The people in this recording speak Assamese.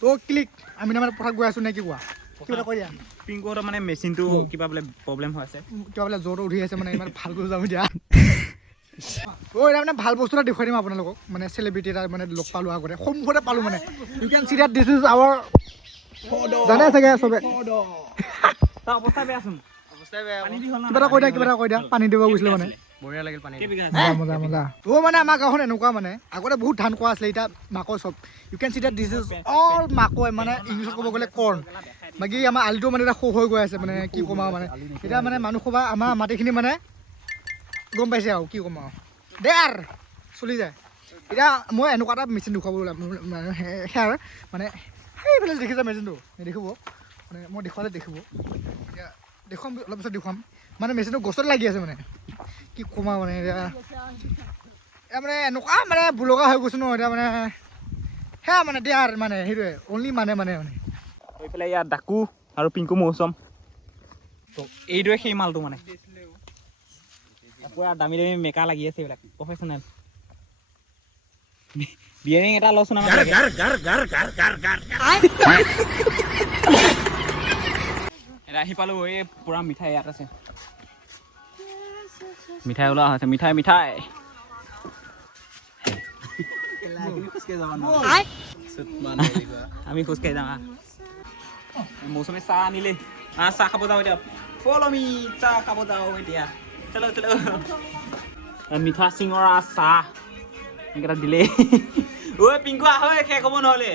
তো ক্লিক আমি মানে পথাৰত গৈ আছোঁ নে কি কোৱা কিবা কৈ দিয়া পিংকুহঁতৰ মানে মেচিনটো কিবা বোলে প্ৰব্লেম হৈ আছে কিবা বোলে জ্বৰ উঠি আছে মানে ইমান ভাল কৰি যাম এতিয়া এতিয়া মানে ভাল বস্তু এটা দেখুৱাই দিম আপোনালোকক মানে চেলিব্ৰিটি এটা মানে লগ পালোঁ আগতে সন্মুখতে পালোঁ মানে you can see that this is our জানে চাগে চবে তাৰ অৱস্থা বেয়াচোন কিবা এটা কৈ দিয়া পানী দিব গৈছিলে মানে বঢ়িয়া লাগিল পানী মজা তো মানে আমাৰ গাঁওখন এনেকুৱা মানে আগতে বহুত ধান কোৱা আছিলে এতিয়া মাকৈ চব you can see that this is all মাকৈ মানে ইংলিছত ক'ব গ'লে কৰ্ণ বাকী আমাৰ আলিটো মানে এতিয়া সৰু হৈ গৈ আছে মানে কি ক'ম আৰু মানে এতিয়া মানে মানুহ সভা আমাৰ মাটিখিনি মানে গম পাইছে আৰু কি ক'ম আৰু দে আৰু চলি যায় এতিয়া মই এনেকুৱা এটা মেচিন দেখুৱাব সেয়াৰ মানে সেইফালে দেখিছে মেচিনটো নেদেখিব মানে মই দেখুৱালে দেখিব এতিয়া দেখুৱাম অলপ পিছত দেখুৱাম মানে মেচিনটো গছত লাগি আছে মানে কি ক'ম আৰু মানে এতিয়া মানে এনেকুৱা মানে বুলগা হৈ গৈছোঁ ন এতিয়া মানে সেয়া মানে দিয়া মানে সেইটোৱে অনলি মানে এইফালে ইয়াত ডাকু আৰু পিংকু মৌচম তো এইটোৱে সেই মালটো মানে পুৰা দামী দামী মেকা লাগি আছে এইবিলাক প্ৰফেচনেল বিয়েৰিং এটা লচোন আমাৰ এটা আহি পালোঁ এই পুৰা মিঠাই ইয়াত আছে মিঠাই ওলোৱা হৈছে মিঠাই আমি খোজকাঢ়ি যাওঁ মৌচুমী চাহ আনিলে চাহ খাব যাওঁ এতিয়া ফলমি চাহ খাব যাওঁ এতিয়া চলো মিঠা চিঙৰা চাহ এইকেইটা দিলে ঐ পিংকু আহৈ শেষ হ'ব নহ'লে